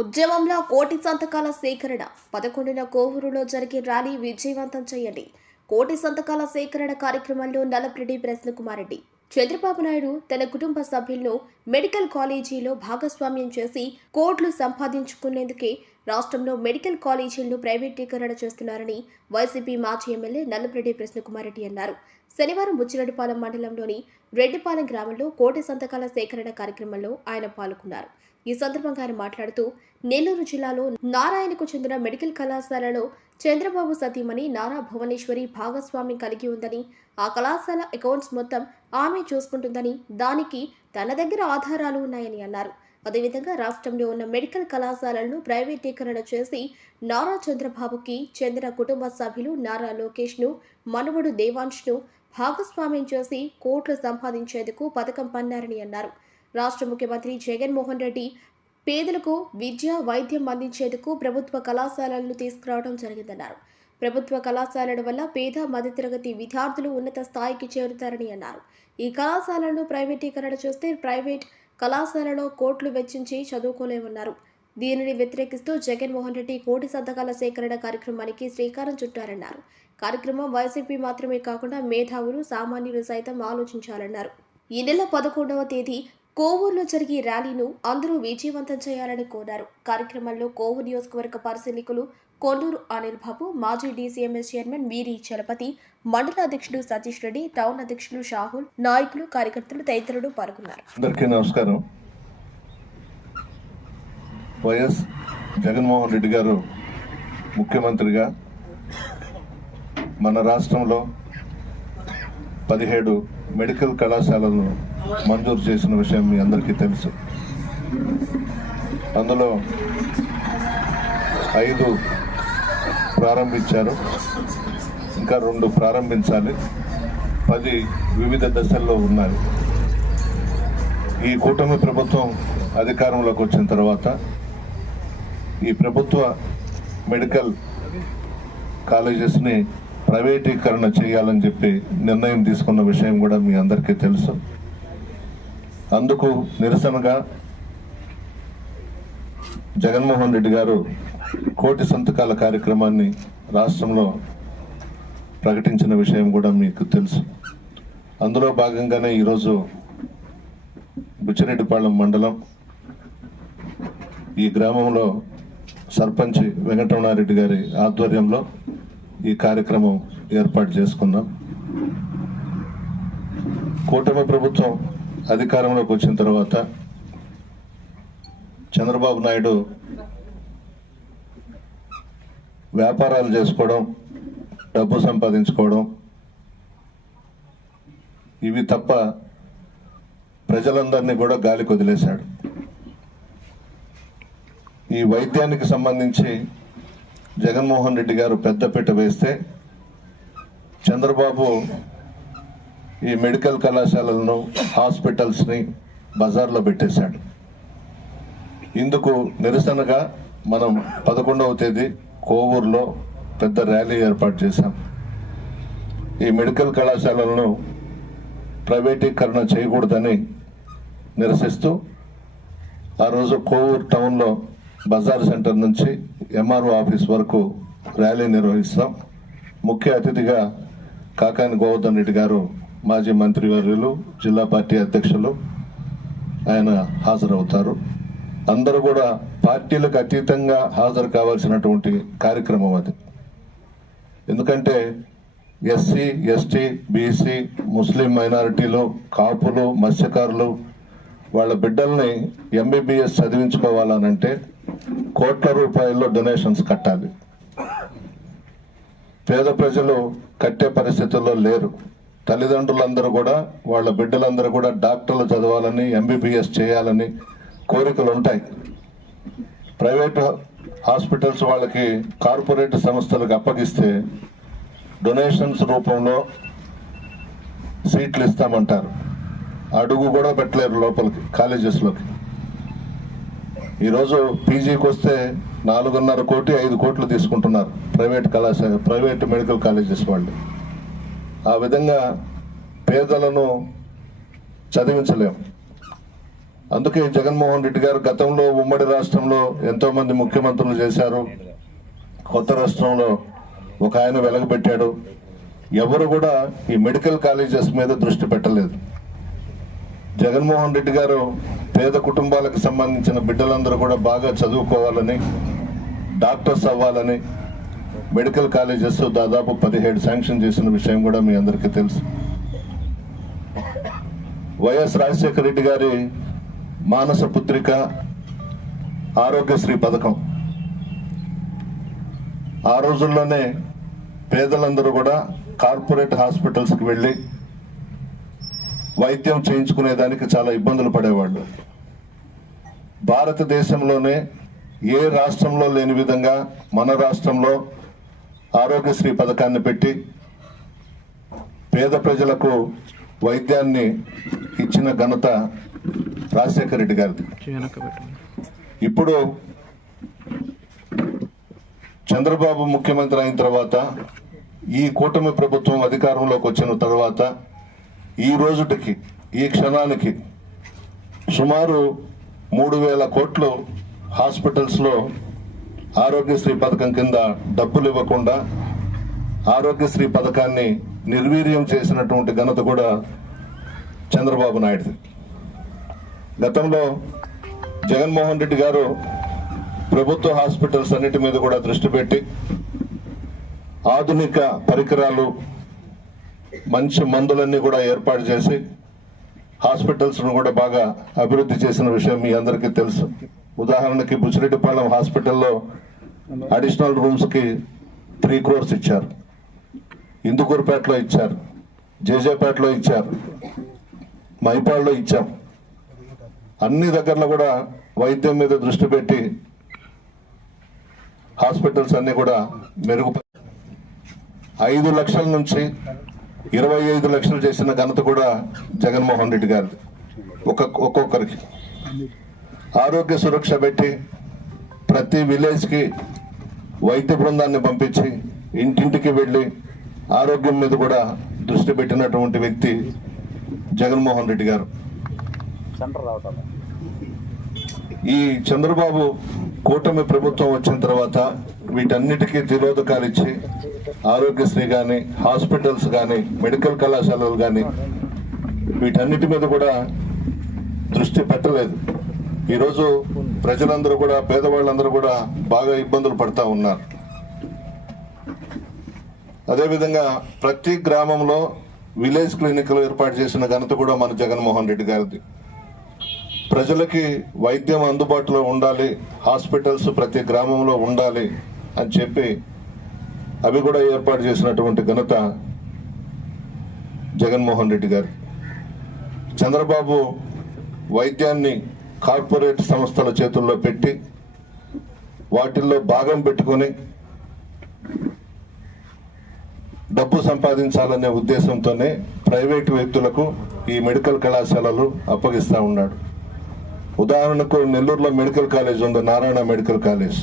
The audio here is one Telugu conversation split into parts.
ఉద్యమంలో కోటి సంతకాల సేకరణ 11న కోవూరులో జరిగే ర్యాలీ విజయవంతం చేయండి. కోటి సంతకాల సేకరణ కార్యక్రమంలో నల్లపరెడ్డి ప్రసన్నకుమారెడ్డి. చంద్రబాబు నాయుడు తన కుటుంబ సభ్యులను మెడికల్ కాలేజీలో భాగస్వామ్యం చేసి కోట్లు సంపాదించుకునేందుకే రాష్ట్రంలో మెడికల్ కాలేజీలను ప్రైవేటీకరణ చేస్తున్నారని వైసీపీ మాజీ ఎమ్మెల్యే నల్లపరెడ్డి ప్రసన్నకుమారెడ్డి అన్నారు. శనివారం బుచ్చిరెడ్డిపాలెం మండలంలోని రెడ్డిపాలెం గ్రామంలో కోటి సంతకాల సేకరణ కార్యక్రమంలో ఆయన పాల్గొన్నారు. ఈ సందర్భంగా ఆయన మాట్లాడుతూ నెల్లూరు జిల్లాలో నారాయణకు చెందిన మెడికల్ కళాశాలలో చంద్రబాబు సతీమణి నారా భువనేశ్వరి భాగస్వామ్యం కలిగి ఉందని, ఆ కళాశాల అకౌంట్స్ మొత్తం ఆమె చూసుకుంటుందని, దానికి తన దగ్గర ఆధారాలు ఉన్నాయని అన్నారు. అదేవిధంగా రాష్ట్రంలో ఉన్న మెడికల్ కళాశాలలను ప్రైవేటీకరణ చేసి నారా చంద్రబాబుకి చెందిన కుటుంబ సభ్యులు నారా లోకేష్ను, మనువడు దేవాంష్ను భాగస్వామ్యం చేసి కోట్లు సంపాదించేందుకు పథకం పన్నారని అన్నారు. రాష్ట్ర ముఖ్యమంత్రి జగన్మోహన్ రెడ్డి పేదలకు విద్య, వైద్యం అందించేందుకు ప్రభుత్వ కళాశాలలను తీసుకురావడం జరిగిందన్నారు. ప్రభుత్వ కళాశాలల వల్ల పేద, మధ్యతరగతి విద్యార్థులు ఉన్నత స్థాయికి చేరుతారని అన్నారు. ఈ కళాశాలను ప్రైవేటీకరణ చేస్తే ప్రైవేట్ కళాశాలలో కోట్లు వెచ్చించి చదువుకోలేమన్నారు. దీనిని వ్యతిరేకిస్తూ జగన్మోహన్ రెడ్డి కోటి సంతకాల సేకరణ కార్యక్రమానికి శ్రీకారం చుట్టారన్నారు. కార్యక్రమం వైసీపీ మాత్రమే కాకుండా మేధావులు, సామాన్యులు సైతం ఆలోచించాలన్నారు. ఈ నెల 11వ తేదీ కోవూరులో జరిగే ర్యాలీను అందరూ విజయవంతం చేయాలని కోరారు. కార్యక్రమంలో కోవూరు నియోజకవర్గ పరిశీలకులు కొండూరు అనిల్ బాబు, మాజీ డీసీఎంఎస్ చైర్మన్ వీరి చలపతి, మండల అధ్యక్షుడు సతీష్ రెడ్డి, టౌన్ అధ్యక్షులు షాహుల్, నాయకులు, కార్యకర్తలు తదితరులు పాల్గొన్నారు. అందరికీ నమస్కారం. వైఎస్ జగన్మోహన్ రెడ్డి గారు ముఖ్యమంత్రిగా మన రాష్ట్రంలో 17 మెడికల్ కళాశాలను మంజూరు చేసిన విషయం మీ అందరికీ తెలుసు. అందులో 5 ప్రారంభించారు, ఇంకా 2 ప్రారంభించాలి. 10 వివిధ దశల్లో ఉన్నాయి. ఈ కూటమి ప్రభుత్వం అధికారంలోకి వచ్చిన తర్వాత ఈ ప్రభుత్వ మెడికల్ కాలేజెస్ని ప్రైవేటీకరణ చేయాలని చెప్పి నిర్ణయం తీసుకున్న విషయం కూడా మీ అందరికీ తెలుసు. అందుకు నిరసనగా జగన్మోహన్ రెడ్డి గారు కోటి సంతకాల కార్యక్రమాన్ని రాష్ట్రంలో ప్రకటించిన విషయం కూడా మీకు తెలుసు. అందులో భాగంగానే ఈరోజు బుచ్చిరెడ్డిపాలెం మండలం ఈ గ్రామంలో సర్పంచ్ వెంకటరమణారెడ్డి గారి ఆధ్వర్యంలో ఈ కార్యక్రమం ఏర్పాటు చేసుకున్నాం. కూటమి ప్రభుత్వం అధికారంలోకి వచ్చిన తర్వాత చంద్రబాబు నాయుడు వ్యాపారాలు చేసుకోవడం, డబ్బు సంపాదించుకోవడం, ఇవి తప్ప ప్రజలందరినీ కూడా గాలికి వదిలేశాడు. ఈ వైద్యానికి సంబంధించి జగన్మోహన్ రెడ్డి గారు పెద్దపీట వేస్తే చంద్రబాబు ఈ మెడికల్ కళాశాలలను, హాస్పిటల్స్ని బజార్లో పెట్టేశాడు. ఇందుకు నిరసనగా మనం 11వ తేదీ కోవూరులో పెద్ద ర్యాలీ ఏర్పాటు చేశాం. ఈ మెడికల్ కళాశాలలను ప్రైవేటీకరణ చేయకూడదని నిరసిస్తూ ఆ రోజు కోవూరు టౌన్లో బజార్ సెంటర్ నుంచి ఎంఆర్ఓ ఆఫీస్ వరకు ర్యాలీ నిర్వహిస్తాం. ముఖ్య అతిథిగా కాకాని గోవర్ధన్ రెడ్డి గారు, మాజీ మంత్రివర్యులు, జిల్లా పార్టీ అధ్యక్షులు, ఆయన హాజరవుతారు. అందరూ కూడా పార్టీలకు అతీతంగా హాజరు కావాల్సినటువంటి కార్యక్రమం అది. ఎందుకంటే ఎస్సీ, ఎస్టీ, బీసీ, ముస్లిం మైనారిటీలు, కాపులు, మత్స్యకారులు వాళ్ళ బిడ్డల్ని ఎంబీబీఎస్ చదివించుకోవాలనంటే కోట్ల రూపాయల్లో డొనేషన్స్ కట్టాలి. పేద ప్రజలు కట్టే పరిస్థితుల్లో లేరు. తల్లిదండ్రులందరూ కూడా, వాళ్ళ బిడ్డలందరూ కూడా డాక్టర్లు చదవాలని, ఎంబీబీఎస్ చేయాలని కోరికలు ఉంటాయి. ప్రైవేట్ హాస్పిటల్స్ వాళ్ళకి కార్పొరేట్ సంస్థలకు అప్పగిస్తే డొనేషన్స్ రూపంలో సీట్లు ఇస్తామంటారు. అడుగు కూడా పెట్టలేరు లోపలికి, కాలేజెస్లోకి. ఈరోజు పీజీకి వస్తే 4.5 కోటి 5 కోట్లు తీసుకుంటున్నారు ప్రైవేట్ మెడికల్ కాలేజెస్ వాళ్ళు. ఆ విధంగా పేదలను చదివించలేము. అందుకే జగన్మోహన్ రెడ్డి గారు గతంలో ఉమ్మడి రాష్ట్రంలో ఎంతో మంది ముఖ్యమంత్రులు చేశారు. కొత్త రాష్ట్రంలో ఒక ఆయన వెలగబెట్టాడు. ఎవరు కూడా ఈ మెడికల్ కాలేజెస్ మీద దృష్టి పెట్టలేదు. జగన్మోహన్ రెడ్డి గారు పేద కుటుంబాలకు సంబంధించిన బిడ్డలందరూ కూడా బాగా చదువుకోవాలని, డాక్టర్స్ అవ్వాలని మెడికల్ కాలేజెస్ దాదాపు 17 శాంక్షన్ చేసిన విషయం కూడా మీ అందరికీ తెలుసు. వైఎస్ రాజశేఖర రెడ్డి గారి మానస పుత్రిక ఆరోగ్యశ్రీ పథకం, ఆ రోజుల్లోనే పేదలందరూ కూడా కార్పొరేట్ హాస్పిటల్స్కి వెళ్ళి వైద్యం చేయించుకునేదానికి చాలా ఇబ్బందులు పడేవాళ్ళు. భారతదేశంలోనే ఏ రాష్ట్రంలో లేని విధంగా మన రాష్ట్రంలో ఆరోగ్యశ్రీ పథకాన్ని పెట్టి పేద ప్రజలకు వైద్యాన్ని ఇచ్చిన ఘనత రాజశేఖర రెడ్డి గారిది. ఇప్పుడు చంద్రబాబు ముఖ్యమంత్రి అయిన తర్వాత, ఈ కూటమి ప్రభుత్వం అధికారంలోకి వచ్చిన తర్వాత ఈ రోజుటికి, ఈ క్షణానికి సుమారు 3,000 కోట్లు హాస్పిటల్స్లో ఆరోగ్యశ్రీ పథకం కింద డబ్బులు ఇవ్వకుండా ఆరోగ్యశ్రీ పథకాన్ని నిర్వీర్యం చేసినటువంటి ఘనత కూడా చంద్రబాబు నాయుడుది. గతంలో జగన్మోహన్ రెడ్డి గారు ప్రభుత్వ హాస్పిటల్స్ అన్నిటి మీద కూడా దృష్టి పెట్టి ఆధునిక పరికరాలు, మంచి మందులన్నీ కూడా ఏర్పాటు చేసి హాస్పిటల్స్ను కూడా బాగా అభివృద్ధి చేసిన విషయం మీ అందరికీ తెలుసు. ఉదాహరణకి బుచ్చిరెడ్డిపాలెం హాస్పిటల్లో అడిషనల్ రూమ్స్కి 3 crores ఇచ్చారు, ఇందుకూరుపేటలో ఇచ్చారు, జేజేపేటలో ఇచ్చారు, మైపాడులో ఇచ్చాం. అన్ని దగ్గరలో కూడా వైద్యం మీద దృష్టి పెట్టి హాస్పిటల్స్ అన్ని కూడా మెరుగుప 5 లక్షల నుంచి 25 లక్షలు చేసిన ఘనత కూడా జగన్మోహన్ రెడ్డి గారిది. ఒక్కొక్కరికి ఆరోగ్య సురక్ష పెట్టి ప్రతి విలేజ్కి వైద్య బృందాన్ని పంపించి ఇంటింటికి వెళ్ళి ఆరోగ్యం మీద కూడా దృష్టి పెట్టినటువంటి వ్యక్తి జగన్మోహన్ రెడ్డి గారు. ఈ చంద్రబాబు కూటమి ప్రభుత్వం వచ్చిన తర్వాత వీటన్నిటికీ తిరోధకాలు ఇచ్చి ఆరోగ్యశ్రీ కానీ, హాస్పిటల్స్ కానీ, మెడికల్ కళాశాలలు కానీ వీటన్నిటి మీద కూడా దృష్టి పెట్టలేదు. ఈరోజు ప్రజలందరూ కూడా, పేదవాళ్ళందరూ కూడా బాగా ఇబ్బందులు పడతా ఉన్నారు. అదేవిధంగా ప్రతి గ్రామంలో విలేజ్ క్లినిక్లు ఏర్పాటు చేసిన ఘనత కూడా మన జగన్మోహన్ రెడ్డి గారిది. ప్రజలకి వైద్యం అందుబాటులో ఉండాలి, హాస్పిటల్స్ ప్రతి గ్రామంలో ఉండాలి అని చెప్పి అవి కూడా ఏర్పాటు చేసినటువంటి ఘనత జగన్మోహన్ రెడ్డి గారు. చంద్రబాబు వైద్యాన్ని కార్పొరేట్ సంస్థల చేతుల్లో పెట్టి వాటిల్లో భాగం పెట్టుకొని డబ్బు సంపాదించాలనే ఉద్దేశంతోనే ప్రైవేటు వ్యక్తులకు ఈ మెడికల్ కళాశాలలు అప్పగిస్తూ ఉన్నాడు. ఉదాహరణకు నెల్లూరులో మెడికల్ కాలేజ్ ఉంది, నారాయణ మెడికల్ కాలేజ్.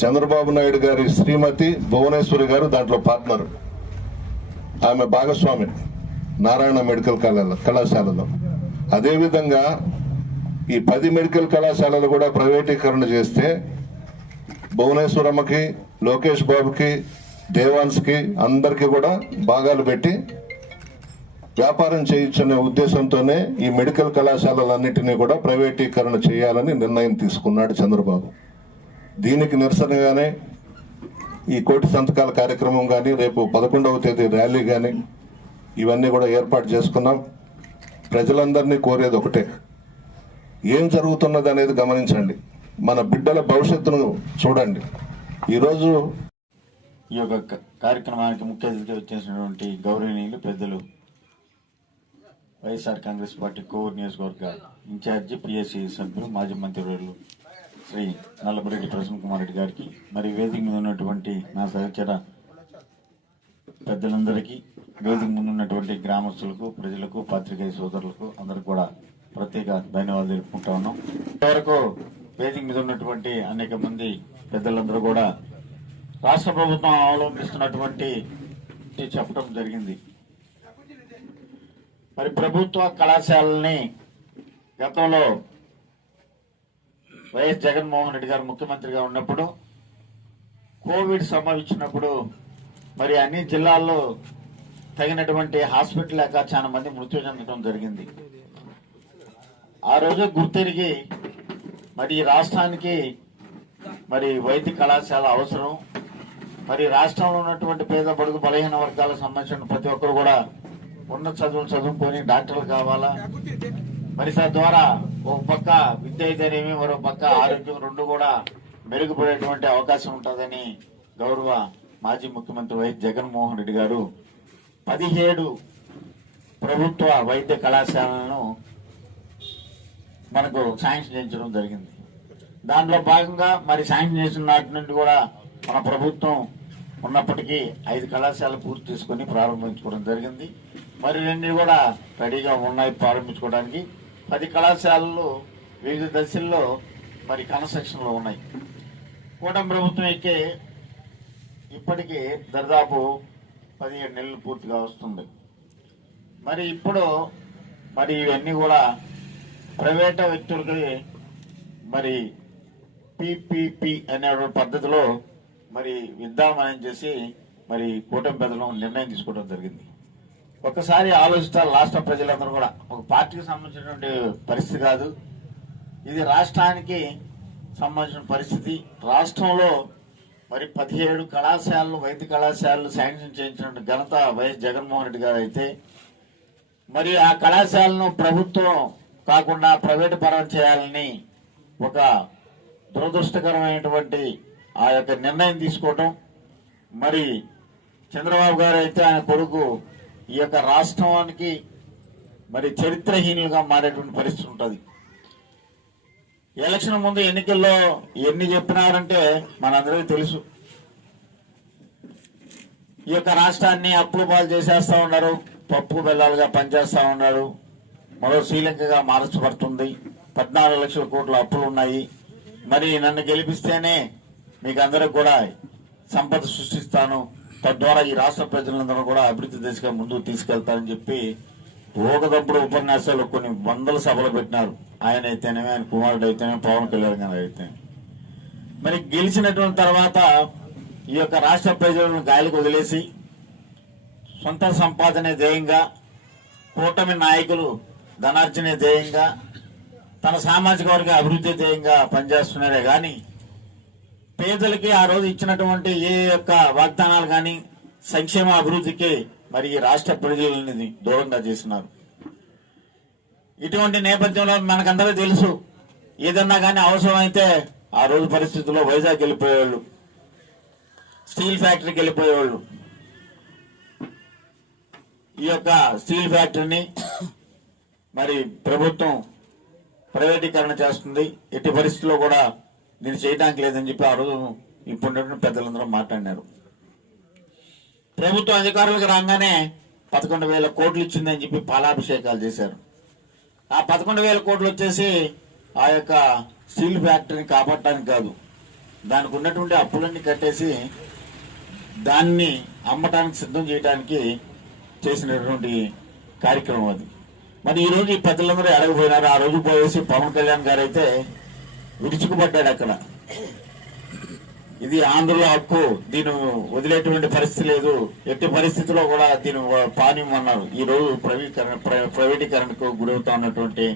చంద్రబాబు నాయుడు గారి శ్రీమతి భువనేశ్వరి గారు దాంట్లో పార్ట్నర్, ఆమె భాగస్వామి నారాయణ మెడికల్ కళాశాలలో. అదేవిధంగా ఈ 10 మెడికల్ కళాశాలలు కూడా ప్రైవేటీకరణ చేస్తే భువనేశ్వరమ్మకి, లోకేష్ బాబుకి, దేవాన్స్కి అందరికీ కూడా భాగాలు పెట్టి వ్యాపారం చేయొచ్చనే ఉద్దేశంతోనే ఈ మెడికల్ కళాశాలలన్నింటినీ కూడా ప్రైవేటీకరణ చేయాలని నిర్ణయం తీసుకున్నాడు చంద్రబాబు. దీనికి నిరసనగానే ఈ 1 కోటి సంతకాల కార్యక్రమం కానీ, రేపు 11వ తేదీ ర్యాలీ కానీ ఇవన్నీ కూడా ఏర్పాటు చేసుకున్నాం. ప్రజలందరినీ కోరేది ఒకటే, ఏం జరుగుతున్నది అనేది గమనించండి, మన బిడ్డల భవిష్యత్తును చూడండి. ఈరోజు ఈ యొక్క కార్యక్రమానికి ముఖ్య అతిథిగా వచ్చేసినటువంటి గౌరవనీయులు పెద్దలు వైఎస్ఆర్ కాంగ్రెస్ పార్టీ కోవూరు నియోజకవర్గ ఇన్ఛార్జి, పిఎస్సి సభ్యులు, మాజీ మంత్రివర్యులు శ్రీ నల్లపురెడ్డి ప్రసన్న కుమార్ రెడ్డి గారికి, మరి వేదిక మీద ఉన్నటువంటి నా సహచర పెద్దలందరికీ, వేదిక ముందు ఉన్నటువంటి గ్రామస్తులకు, ప్రజలకు, పాత్రికేయ సోదరులకు అందరికి కూడా ప్రత్యేక ధన్యవాదాలు తెలుపుకుంటా ఉన్నాం. ఇంతవరకు వేదిక మీద ఉన్నటువంటి అనేక మంది పెద్దలందరూ కూడా రాష్ట్ర ప్రభుత్వం అవలంబిస్తున్నటువంటి చెప్పడం జరిగింది. మరి ప్రభుత్వ కళాశాలని గతంలో వైఎస్ జగన్మోహన్ రెడ్డి గారు ముఖ్యమంత్రిగా ఉన్నప్పుడు కోవిడ్ సంభవించినప్పుడు మరి అన్ని జిల్లాల్లో తగినటువంటి హాస్పిటల్ లేక చాలా మంది మృత్యు చెందడం జరిగింది. ఆ రోజు గుర్తెరిగి మరి ఈ రాష్ట్రానికి మరి వైద్య కళాశాల అవసరం. మరి రాష్ట్రంలో ఉన్నటువంటి పేద బడుగు బలహీన వర్గాలకు సంబంధించిన ప్రతి ఒక్కరు కూడా ఉన్నత చదువులు చదువుకొని డాక్టర్లు కావాలా. మరి తద్వారా ఒక పక్క విద్య అయితేనేమి, మరో పక్క ఆరోగ్యం రెండు కూడా మెరుగుపడేటువంటి అవకాశం ఉంటుందని గౌరవ మాజీ ముఖ్యమంత్రి వైఎస్ జగన్మోహన్ రెడ్డి గారు 17 ప్రభుత్వ వైద్య కళాశాలను మనకు శాంక్షన్ చేయించడం జరిగింది. దాంట్లో భాగంగా మరి శాంక్షన్ చేసిన నాటి నుండి కూడా మన ప్రభుత్వం ఉన్నప్పటికీ 5 కళాశాలలు పూర్తి చేసుకుని ప్రారంభించుకోవడం జరిగింది. మరి 2 కూడా రెడీగా ఉన్నాయి ప్రారంభించుకోవడానికి. 10 కళాశాలలు వివిధ దశల్లో మరి కన్స్ట్రక్షన్ లో ఉన్నాయి. కూటమి ప్రభుత్వం ఎక్కే ఇప్పటికీ దాదాపు 17 నెలలు పూర్తిగా వస్తుంది. మరి ఇప్పుడు మరి ఇవన్నీ కూడా ప్రైవేట్ వ్యక్తులకి మరి పిపిపి అనే పద్ధతిలో మరి ఇద్దామని చేసి మరి కూటమి పెద్దలు నిర్ణయం తీసుకోవడం జరిగింది. ఒకసారి ఆలోచిస్తారు రాష్ట్ర ప్రజలందరూ కూడా, ఒక పార్టీకి సంబంధించినటువంటి పరిస్థితి కాదు, ఇది రాష్ట్రానికి సంబంధించిన పరిస్థితి. రాష్ట్రంలో మరి 17 కళాశాలలు వైద్య కళాశాలలు శాంక్షన్ చేయించిన ఘనత వైఎస్ జగన్మోహన్ రెడ్డి గారు అయితే, మరి ఆ కళాశాలను ప్రభుత్వం కాకుండా ప్రైవేటు పరం చేయాలని ఒక దురదృష్టకరమైనటువంటి ఆ యొక్క నిర్ణయం తీసుకోవటం. మరి చంద్రబాబు గారు అయితే ఆయన కొడుకు ఈ యొక్క రాష్ట్రానికి మరి చరిత్రహీనులుగా మారేటువంటి పరిస్థితి ఉంటుంది. ఎలక్షన్ ముందు ఎన్నికల్లో ఎన్ని చెప్పినారంటే మనందరికీ తెలుసు. ఈ యొక్క రాష్ట్రాన్ని అప్పుల పాలు చేసేస్తా ఉన్నారు, పప్పు బెల్లాలుగా పనిచేస్తా ఉన్నారు, మరో శ్రీలంకగా మార్చబడుతుంది, 14 లక్షల కోట్ల అప్పులు ఉన్నాయి, మరి నన్ను గెలిపిస్తేనే మీకు అందరికి కూడా సంపద సృష్టిస్తాను, తద్వారా ఈ రాష్ట్ర ప్రజలందరూ కూడా అభివృద్ధి దిశగా ముందుకు తీసుకెళ్తారని చెప్పి ఊగదప్పుడు ఉపన్యాసాలు కొన్ని 100 సభలు పెట్టినారు. ఆయన అయితేనేమి, ఆయన కుమారుడు అయితేనే, పవన్ కళ్యాణ్ గారు అయితే. మరి గెలిచినటువంటి తర్వాత ఈ యొక్క రాష్ట్ర ప్రజలను గాలికి వదిలేసి సొంత సంపాదనే ధ్యేయంగా, కూటమి నాయకులు ధనార్జనే ధ్యేయంగా, తన సామాజిక వర్గ అభివృద్ధి ధ్యేయంగా పనిచేస్తున్నారే గాని పేదలకి ఆ రోజు ఇచ్చినటువంటి ఏ యొక్క వాగ్దానాలు కానీ సంక్షేమ అభివృద్ధికి మరి ఈ రాష్ట్ర ప్రజలని దూరంగా చేస్తున్నారు. ఇటువంటి నేపథ్యంలో మనకందరూ తెలుసు, ఏదన్నా కానీ అవసరమైతే ఆ రోజు పరిస్థితుల్లో వైజాగ్ వెళ్ళిపోయేవాళ్ళు, స్టీల్ ఫ్యాక్టరీకి వెళ్ళిపోయేవాళ్ళు. ఈ యొక్క స్టీల్ ఫ్యాక్టరీని మరి ప్రభుత్వం ప్రైవేటీకరణ చేస్తుంది, ఎట్టి పరిస్థితుల్లో కూడా దీన్ని చేయడానికి లేదని చెప్పి ఆ రోజు ఇప్పుడున్నటువంటి పెద్దలందరూ మాట్లాడినారు. ప్రభుత్వం అధికారులకు రాగానే 11,000 కోట్లు ఇచ్చిందని చెప్పి పాలాభిషేకాలు చేశారు. ఆ 11,000 కోట్లు వచ్చేసి ఆ యొక్క స్టీల్ ఫ్యాక్టరీని కాపాడటానికి కాదు, దానికి ఉన్నటువంటి అప్పులన్నీ కట్టేసి దాన్ని అమ్మటానికి సిద్ధం చేయడానికి చేసినటువంటి కార్యక్రమం అది. మరి ఈ రోజు ఈ పెద్దలందరూ ఎడగపోయినారు. ఆ రోజు పోయేసి పవన్ కళ్యాణ్ గారు అయితే విరుచుకుపడ్డాడు అక్కడ. ఇది ఆంధ్రలో హక్కు, దీన్ని వదిలేటువంటి పరిస్థితి లేదు, ఎట్టి పరిస్థితిలో కూడా దీన్ని పానిమన్నారు. ఈ రోజు ప్రైవేటీకరణకు గురవుతా ఉన్నటువంటి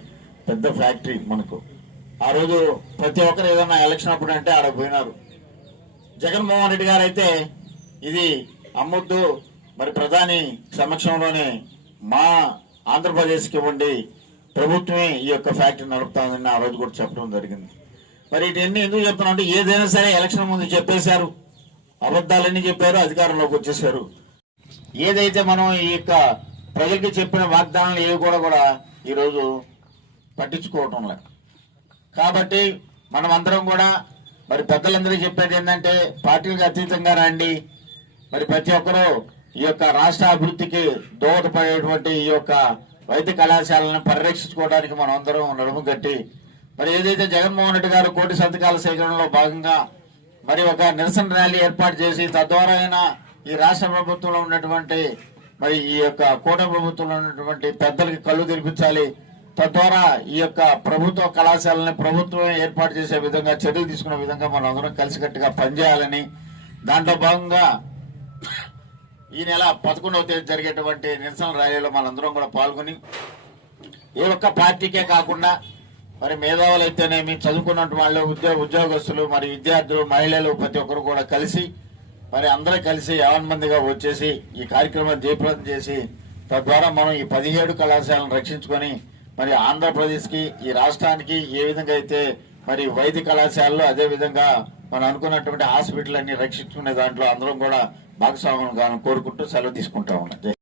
పెద్ద ఫ్యాక్టరీ మనకు. ఆ రోజు ప్రతి ఒక్కరు ఏదన్నా ఎలక్షన్ అప్పుడు అంటే ఆడ పోయినారు. జగన్మోహన్ రెడ్డి గారు అయితే ఇది అమ్మొద్దు, మరి ప్రధాని సమక్షంలోనే మా ఆంధ్రప్రదేశ్కి ఇవ్వండి, ప్రభుత్వమే ఈ యొక్క ఫ్యాక్టరీ నడుపుతామని ఆ రోజు కూడా చెప్పడం జరిగింది. మరి ఇవన్నీ ఎందుకు చెప్తున్నా అంటే, ఏదైనా సరే ఎలక్షన్ ముందు చెప్పేశారు, అబద్ధాలన్నీ చెప్పారు, అధికారంలోకి వచ్చేసారు. ఏదైతే మనం ఈ యొక్క ప్రజలకి చెప్పిన వాగ్దానాలు ఏవి కూడా ఈరోజు పట్టించుకోవటం లేదు. కాబట్టి మనం అందరం కూడా మరి పెద్దలందరికీ చెప్పేది ఏంటంటే, పార్టీలకు అతీతంగా రండి, మరి ప్రతి ఒక్కరూ ఈ యొక్క రాష్ట్ర అభివృద్ధికి దోహదపడేటువంటి ఈ యొక్క వైద్య కళాశాలను పరిరక్షించుకోవడానికి మనం అందరం నడుము కట్టి, మరి ఏదైతే జగన్మోహన్ రెడ్డి గారు 1 కోటి సంతకాల సేకరణలో భాగంగా మరి ఒక నిరసన ర్యాలీ ఏర్పాటు చేసి, తద్వారా అయినా ఈ రాష్ట్ర ప్రభుత్వంలో ఉన్నటువంటి మరి ఈ యొక్క కూటమి ప్రభుత్వంలో ఉన్నటువంటి పెద్దలకి కళ్ళు తెరిపించాలి, తద్వారా ఈ యొక్క ప్రభుత్వ కళాశాలని ప్రభుత్వం ఏర్పాటు చేసే విధంగా చర్యలు తీసుకునే విధంగా మనం అందరం కలిసికట్టుగా పనిచేయాలని, దాంట్లో భాగంగా ఈ నెల 11వ తేదీ జరిగేటువంటి నిరసన ర్యాలీలో మనందరం కూడా పాల్గొని ఏ ఒక్క పార్టీకే కాకుండా మరి మేధావులు అయితేనేమి, చదువుకున్నటువంటి వాళ్ళు, ఉద్యోగస్తులు, మరి విద్యార్థులు, మహిళలు ప్రతి ఒక్కరు కూడా కలిసి మరి అందరూ కలిసి 50 మందిగా వచ్చేసి ఈ కార్యక్రమాన్ని జయప్రదం చేసి తద్వారా మనం ఈ 17 కళాశాలను రక్షించుకొని మరి ఆంధ్రప్రదేశ్ కి, ఈ రాష్ట్రానికి ఏ విధంగా అయితే మరి వైద్య కళాశాలలో అదే విధంగా మనం అనుకున్నటువంటి హాస్పిటల్ అన్ని రక్షించుకునే దాంట్లో అందరం కూడా భాగస్వామ్యం కోరుకుంటూ సెలవు తీసుకుంటా ఉన్నాం.